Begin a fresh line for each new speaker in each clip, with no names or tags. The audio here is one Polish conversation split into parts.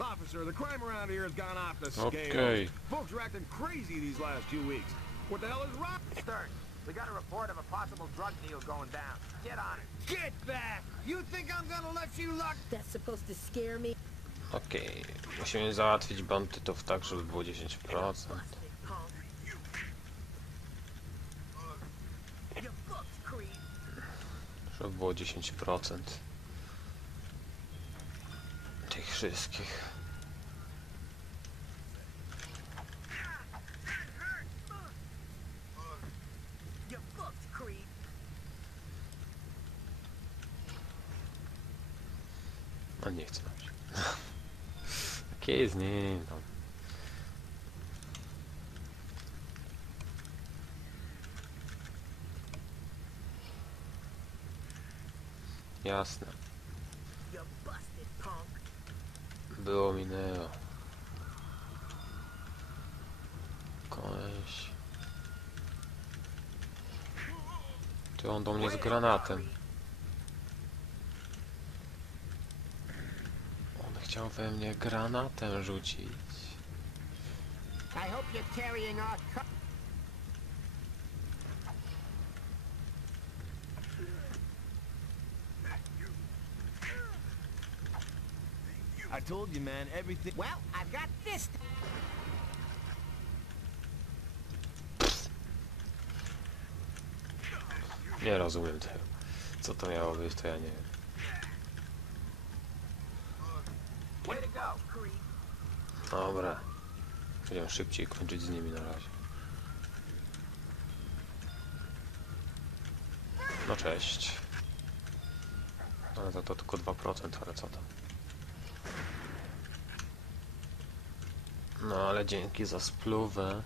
Officer, the crime around here has gone off the scale. Okay. Folks are acting crazy these last few weeks. What the hell is wrong? Start. We got a report of a possible drug deal going down. Get on it. Get back! You think I'm gonna let you luck? That's supposed to scare me. Okej, musimy załatwić bandytów tak, żeby było 10%. Busted, punk. You're booked. Żeby było 10% tych wszystkich. No nie chcę nam się. Jakie z nim tam. Jasne, You're busted, punk. Było minęło. Koleś. Ty on do mnie z granatem. On chciał we mnie granatem rzucić. I hope you're carrying our I told you, man, everything. Well, I've got this. Nie rozumiem tego. Co to miało być, to ja nie wiem. Dobra. Będziemy szybciej kończyć z nimi na razie. No cześć. Ale za to tylko 2%, ale co tam. No ale dzięki za spluwę.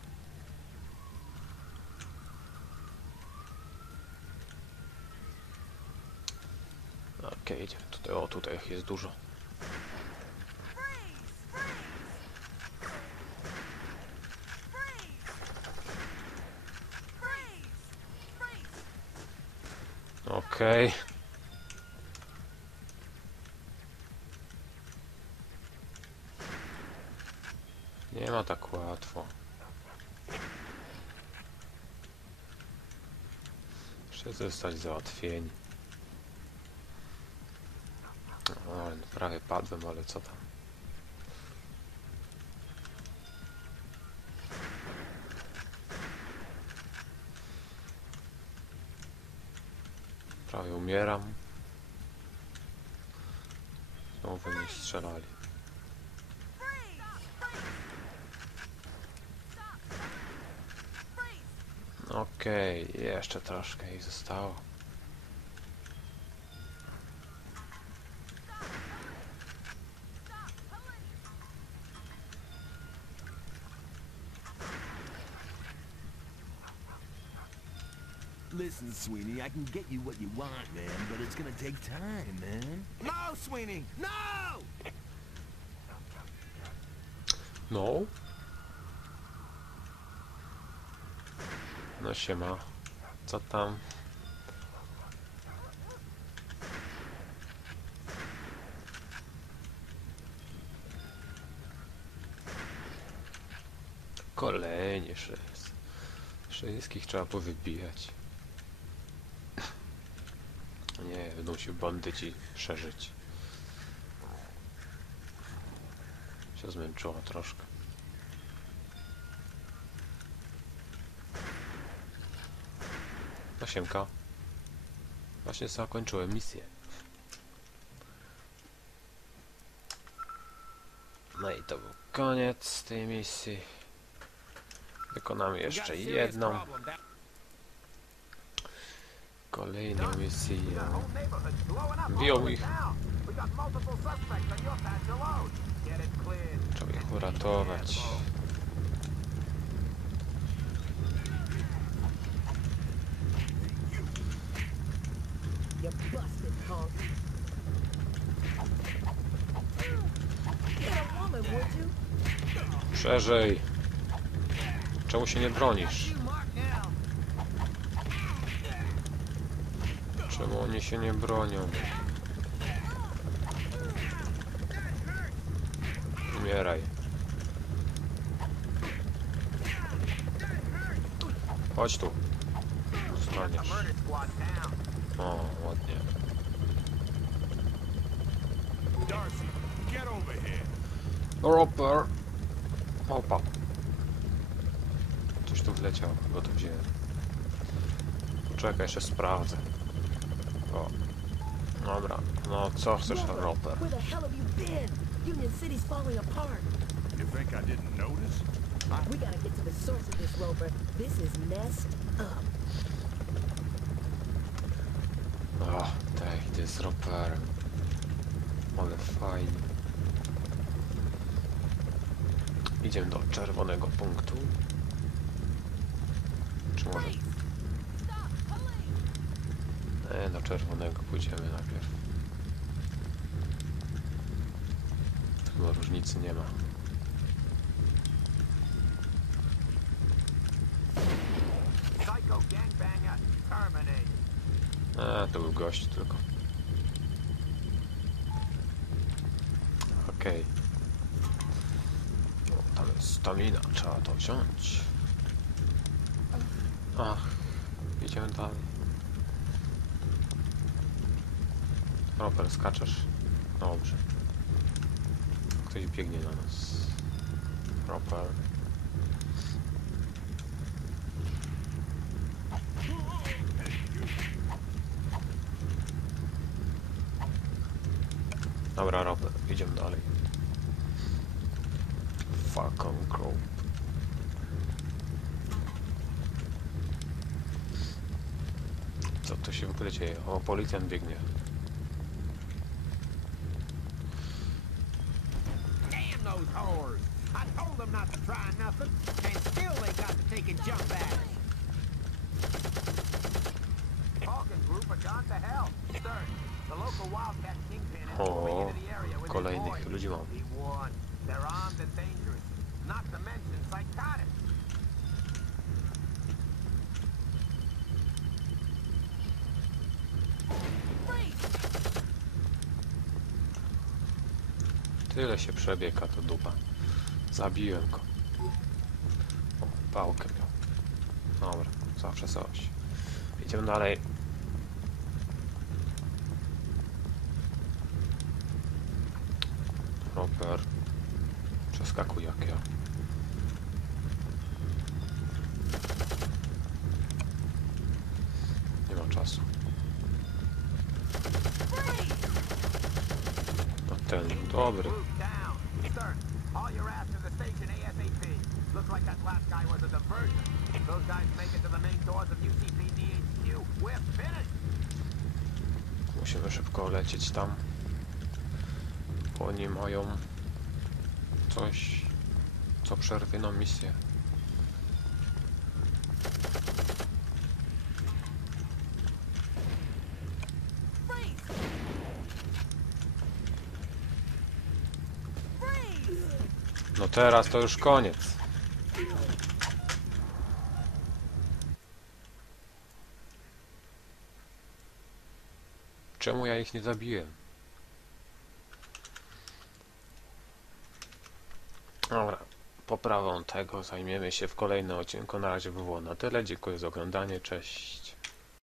Okej, idziemy tutaj. O, tutaj jest dużo. Okej. Nie ma tak łatwo. Muszę zostać załatwieni. O, prawie padłem, ale co tam. Prawie umieram. Znowu mnie strzelali. Okej, jeszcze troszkę ich zostało. Listen, Sweeney, I can get you what you want, man, but it's gonna take time, man. No, Sweeney! No! No. No siema. Co tam? Kolejnie sześć. Wszystkich trzeba powybijać. Nie, będą się bandyci szerzyć. Się zmęczyła troszkę. Osiemka. Właśnie zakończyłem misję. No i to był koniec tej misji. Wykonamy jeszcze jedną. Kolejną misję. Wziął ich. town. We got multiple suspects on your patch alone. Get it cleared. Trzeba ich uratować. You busted punk. Szerzej. Czemu się nie bronisz? Czemu oni się nie bronią? Umieraj. Chodź tu. The Zostaniesz. murder squad down. O, ładnie. Darcy, get over here. Roper! Opa. Coś tu wleciało, go tu wziąłem. Poczekaj, jeszcze sprawdzę. O. Dobra, no co chcesz, Roper? Where the hell have you been? Union City's falling apart. You think I didn't notice? We gotta get to the source of this, Rover. This is messed up. Roperem. Ale fajnie. Idziemy do czerwonego punktu. Czy może... Nie, do czerwonego pójdziemy najpierw. Chyba różnicy nie ma. A, to był gość tylko. Okej. O, Tam jest stamina, trzeba to wziąć. Ach, idziemy dalej. Roper, skaczesz. Dobrze. Ktoś biegnie na nas. Roper. Dobra, Roper, idziemy dalej. Falcon Group. Co tu się w ogóle dzieje? O, policjant biegnie. Damn those whores! I told them not to try nothing, and still they got to taking jump at us. Falcon group are gone to hell. Sir, the local Wildcat kingpin is O, oh, moving into the area with his kolejnych boys. He won. They're armed and dangerous. Not to mention psychotic. Tyle się przebiega, to dupa. Zabiłem go. O, pałkę miał. Dobra, zawsze coś. Idziemy dalej. Roper. Przeskakuj jak ja. Nie ma czasu. No ten dobry. Musimy szybko lecieć tam. Oni mają coś, co przerwie nam misję. No teraz to już koniec. Czemu ja ich nie zabiłem? Dobra, poprawą tego zajmiemy się w kolejnym odcinku. Na razie by było na tyle. Dziękuję za oglądanie. Cześć.